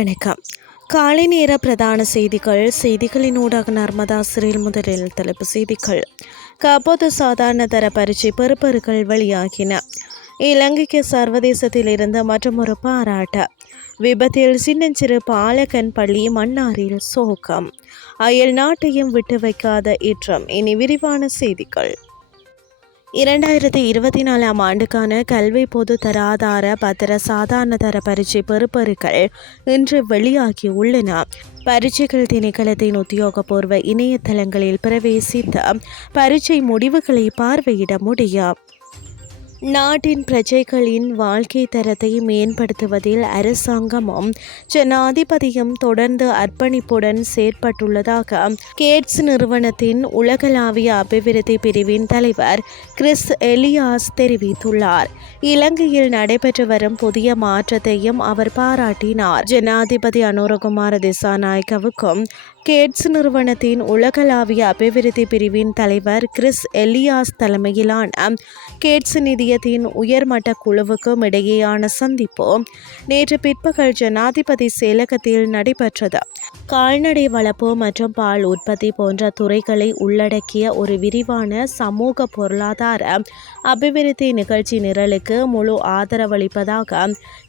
வணக்கம். காலை நேர பிரதான செய்திகள். செய்திகளினூடாக நர்மதா சிறையில் முதலில் தலைப்பு செய்திகள். காப்போது சாதாரண தர பரீட்சை பெறுபர்கள் வெளியாகின. இலங்கைக்கு சர்வதேசத்தில் இருந்து மற்றொரு பாராட்டு. விபத்தில் சின்னஞ்சிறு பாலகன் பள்ளி மன்னாரில் சோகம். அயல் நாட்டையும் விட்டு வைக்காத இற்றம். இனி விரிவான செய்திகள். இரண்டாயிரத்தி இருபத்தி நாலாம் ஆண்டுக்கான கல்வி பொது தராதார பத்திர சாதாரண தர பரீட்சை பெறுபர்கள் இன்று வெளியாகி உள்ளன. பரீட்சைகள் திணைக்களத்தின் உத்தியோகபூர்வ இணையதளங்களில் பிரவேசித்த பரீட்சை முடிவுகளை பார்வையிட முடியும். நாட்டின் பிரஜைகளின் வாழ்க்கை தரத்தை மேம்படுத்துவதில் அரசாங்கமும் ஜனாதிபதியும் தொடர்ந்து அர்ப்பணிப்புடன் செயற்பட்டுள்ளதாக கேட்ஸ் நிறுவனத்தின் உலகளாவிய அபிவிருத்தி பிரிவின் தலைவர் கிறிஸ் எலியாஸ் தெரிவித்துள்ளார். இலங்கையில் நடைபெற்று வரும் புதிய மாற்றத்தையும் அவர் பாராட்டினார். ஜனாதிபதி அனுரகுமார திசாநாயக்கவுக்கும் கேட்ஸ் நிறுவனத்தின் உலகளாவிய அபிவிருத்தி பிரிவின் தலைவர் கிறிஸ் எலியாஸ் தலைமையிலான கேட்ஸ் நிதியத்தின் உயர்மட்ட குழுவுக்கும் இடையேயான சந்திப்பு நேற்று பிற்பகல் ஜனாதிபதி செயலகத்தில் நடைபெற்றது. கால்நடை வளர்ப்பு மற்றும் பால் உற்பத்தி போன்ற துறைகளை உள்ளடக்கிய ஒரு விரிவான சமூக பொருளாதார அபிவிருத்தி நிகழ்ச்சி நிரலுக்கு முழு ஆதரவளிப்பதாக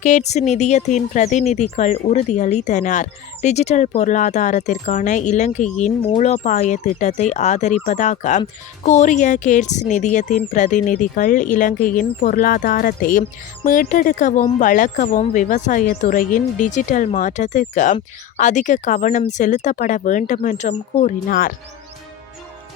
கேட்ஸ் நிதியத்தின் பிரதிநிதிகள் உறுதியளித்தனர். டிஜிட்டல் பொருளாதாரத்திற்கான இலங்கையின் மூலோபாய திட்டத்தை ஆதரிப்பதாக கூறிய கேட்ஸ் நிதியத்தின் பிரதிநிதிகள் இலங்கையின் பொருளாதாரத்தை மீட்டெடுக்கவும் வளர்க்கவும் விவசாயத்துறையின் டிஜிட்டல் மாற்றத்திற்கு அதிக கவனம் செலுத்தப்பட வேண்டும் என்றும் கூறினார்.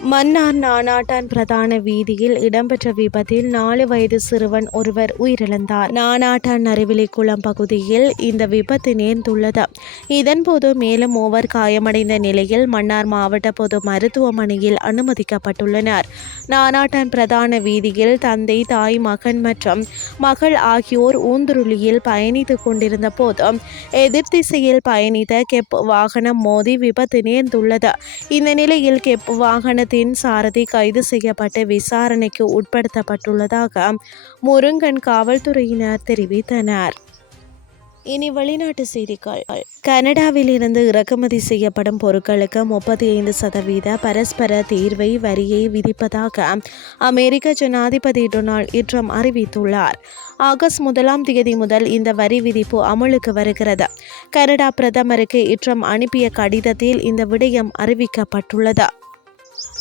மன்னார் நானாட்டான் பிரதான வீதியில் இடம்பெற்ற விபத்தில் நாலு வயது சிறுவன் ஒருவர் உயிரிழந்தார். நானாட்டான் குளம் பகுதியில் இந்த விபத்து நேர்ந்துள்ளது. இதன்போது மேலும் மூவர் காயமடைந்த நிலையில் மன்னார் மாவட்ட பொது மருத்துவமனையில் அனுமதிக்கப்பட்டுள்ளனர். நானாட்டான் பிரதான வீதியில் தந்தை தாய் மகன் மற்றும் மகள் ஆகியோர் ஊந்துருளியில் பயணித்துக் கொண்டிருந்த போது எதிர் திசையில் பயணித்த கெப் வாகனம் மோதி விபத்து நேர்ந்துள்ளது. இந்த நிலையில் கெப் வாகன வாகனத்தின் சாரதி கைது செய்யப்பட்டு விசாரணைக்கு உட்படுத்தப்பட்டுள்ளதாக முருங்கன் காவல்துறையினர் தெரிவித்தனர். இனி வெளிநாட்டு செய்திகள். கனடாவில் இருந்து இறக்குமதி செய்யப்படும் பொருட்களுக்கு முப்பத்தி ஐந்து சதவீத பரஸ்பர தீர்வை வரியை விதிப்பதாக அமெரிக்க ஜனாதிபதி டொனால்ட் ட்ரம்ப் அறிவித்துள்ளார். ஆகஸ்ட் முதலாம் தேதி முதல் இந்த வரி விதிப்பு அமலுக்கு வருகிறது. கனடா பிரதமருக்கு இட்ரம் அனுப்பிய கடிதத்தில் இந்த விடயம் அறிவிக்கப்பட்டுள்ளது.